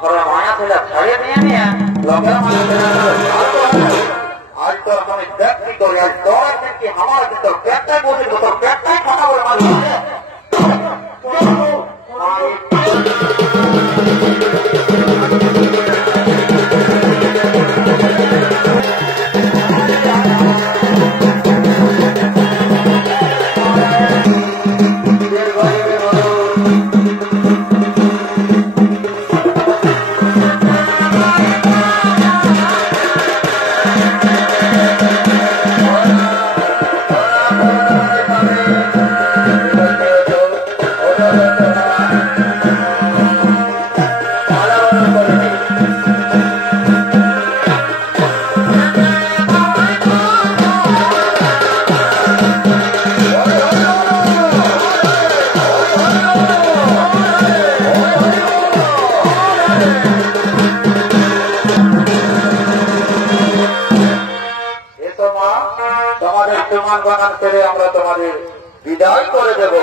ঘরে মায়া ছেলে ছাড়িয়ে নিয়ে নিয়ে লোকের মায়া ছেলে আজ তোর আমি ব্যক্তি করি আজ তোর একদিন কি আমার একদিন তোর পেটটাই বসে তোর পেটটাই কথা বলে মাঝে আমরা তোমাদের বিদায় করে দেব।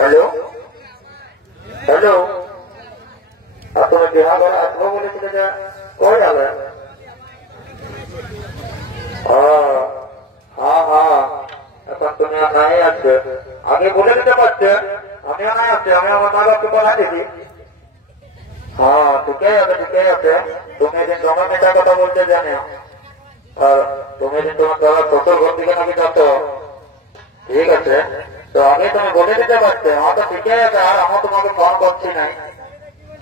हेलो हेलो तुम्हें बिहार और आत्मा बोले चले कौन आ रहा है? हाँ हाँ এখন তুমি নাই আছে আগে বলে দিতে পারছে আমিও নাই আছে আমি আমার মা বাপকে বলা দিবি। হ্যাঁ ঠিকই আছে তুমি এদিন জমা মেটা কথা বলতে জানো আর তুমি এদিন তোমার দাদা শ্বশুর ঘর থেকে নাকি যাচ্ছ ঠিক আছে তো আগে তুমি বলে দিতে পারছে আমার তো ঠিকই আছে আর আমার তোমাকে ফোন করছি না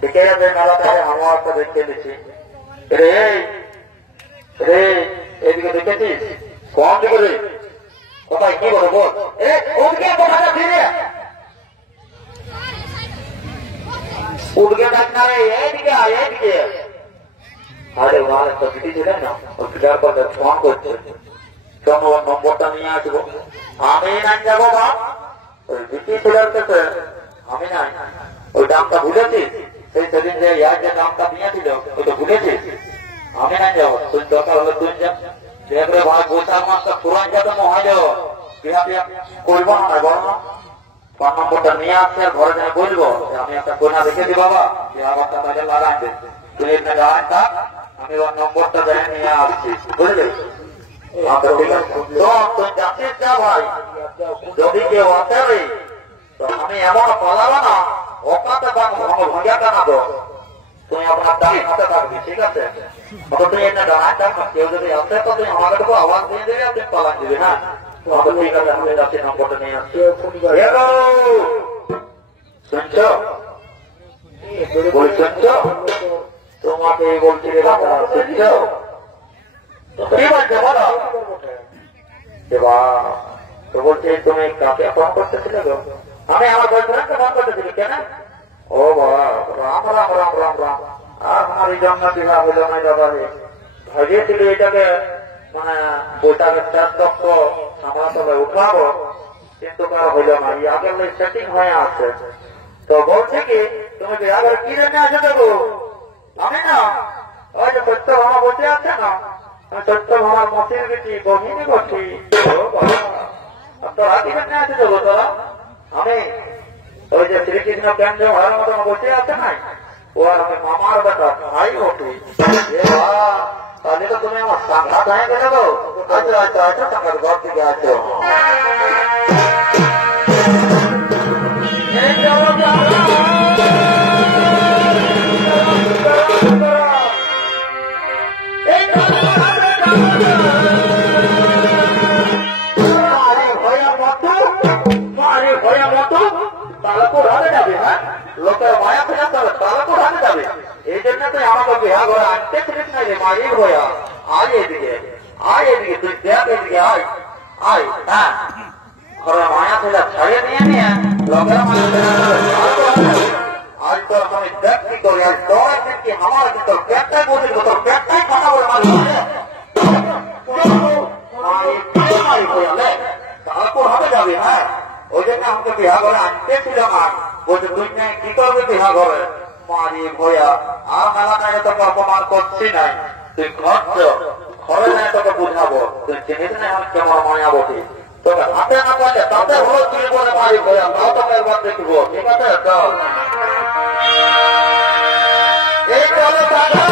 ঠিকই আছে মেলাতে আমার একটা দেখতে দিচ্ছি রে রে এদিকে দেখেছিস কোন দিকে রে কোথায় কি বলে বল ওদিকে কোথায় ফিরে উঠকে ডাক না রে এইদিকে এইদিকে আরে ওনার একটা বিটি ছিলেন না ওই বিটার পর ফোন করছে চলো ওর নম্বরটা নিয়ে আসবো আমি নাই যাবো বা ওই বিটি ছেলের কাছে আমি নাই ওই দামটা ভুলেছিস সেই সেদিন যে ইয়ার যে দামটা নিয়েছিল ওই তো ভুলেছিস আমি নাই যাবো তুই দরকার হলে তুই যা দেখবে ভাই বৈশাখ মাসটা পুরান যাবে হয়ে যাবো বিহা বিহা করবো না বলো না ফোন নম্বরটা নিয়ে আসছে আর ঘরে যাই বলবো আমি একটা কোনা রেখে দি বাবা বিহাঘরটা তাদের লাগাই দে তুই এখানে দাঁড়ায় থাক আমি ওর নম্বরটা দেখে নিয়ে আসছি বুঝলি তুই যাচ্ছিস যা ভাই যদি কেউ আসে তো আমি এমন পালাবো না ওকাতে ভাঙিয়া টানাবো তুমি আপনার দাঁড়ি হাতে থাকবি ঠিক আছে তুই এখানে দাঁড়ায় থাক না কেউ যদি আসে তো তুই আমাকে তো আওয়াজ দিয়ে দেবে আর তুই পালান দিবি না ঠিক আছে আমি যাচ্ছি নম্বরটা নিয়ে আসছি শুনছ শুনছ তোমাকে বলছি রে বাবা শুনছ কি বলছে বলো এবার তো বলছে তুমি কাকে ফোন করতেছিলে গো আমি আমার বয়ফ্রেন্ডকে ফোন করতেছিলি কেন? ও বাবা, রাম রাম রাম রাম রাম। আর আমার এই জন্য বিবাহ হইল না দাদা। ভেবেছিল এটাকে মানে ওটাকে শ্রেষ্ঠ সামলাতে হবে, উঠাবো, কিন্তু করা হইল না। এই আগের সেটিং হয়ে আছে। তো বলছে কি তুমি বিভাগের কি জন্য আছে দেবো? আমি না ওই যে সত্য ভামা বসে আছে না, আমি সত্য ভামার মসির গেছি, বহিনী করছি। তোরা কি জন্য আছে দেবো? তোরা আমি ওই যে শ্রীকৃষ্ণ কেন্দ্র ভাড়ার মতন বসে আছে নাই, ও আর আমি মামার বেটা ভাই ওঠি। তাহলে তো তুমি আমার সাংঘাত হয়ে গেলে গো। আচ্ছা আচ্ছা আচ্ছা, সাংঘাত ঘর থেকে আছো। লোকের মায়া ফেরা তাহলে তাহলে তো ভালো যাবে। এই জন্য তুই আমাকে বিহা ঘরে আনতে ছিলিস না রে মায়ের ভয়া। আয় এদিকে, আয় এদিকে, তুই দেখ এদিকে, আয় আয়। হ্যাঁ, ঘরে মায়া ফেরা ছাড়িয়ে নিয়ে লোকের মায়া ফেরা আজ তোর আমি দেখ কি করি। আজ তোর একদিন কি আমার একদিন তোর পেটটাই বসে দেবো, তোর পেটটাই কথা বলে মারি মায়ের ভয়ালে তারপর হবে যাবে। হ্যাঁ, ওই জন্য আমাকে বিহা ঘরে আনতে ছিল না। বলছে তুই নেই কি করবে বিহা ঘরে মারি ভয়া। আর মেলাটাকে তোকে অপমান করছি নাই, তুই ঘরে নেই তোকে বুঝাবো। তুই চিনিস না আমি কেমন মায়া বসি। তোকে হাতে না পারলে তাতে হলো তুই বলে মারি ভয়া, তাও তোকে একবার দেখবো। ঠিক আছে চল। এই চলো দাদা,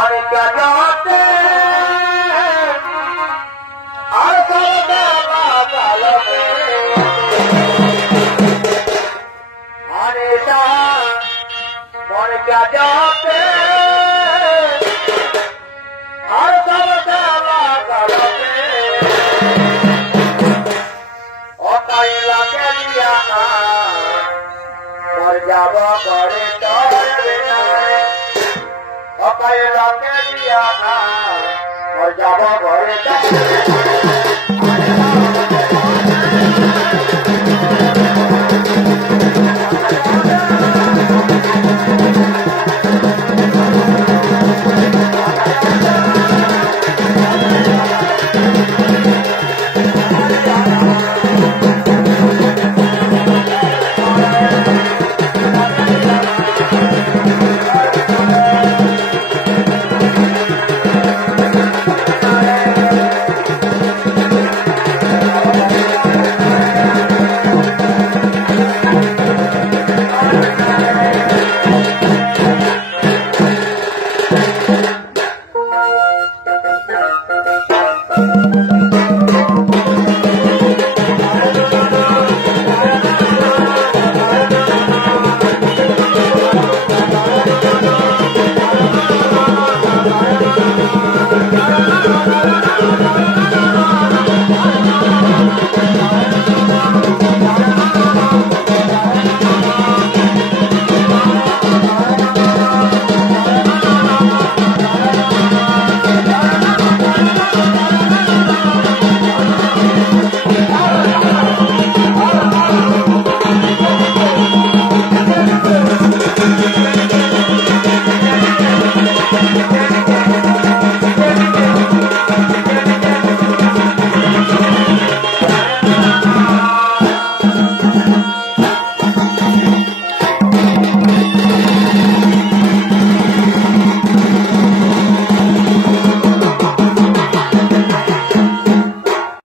মনে কা যাতে আর সদা কালবে আরে তা মনে কা যাতে আর সদা কালবে অকাই লাগে লিয়ানা মর যাব করে তরবে না অকাই লাগে লিয়ানা মর যাব করে তরবে না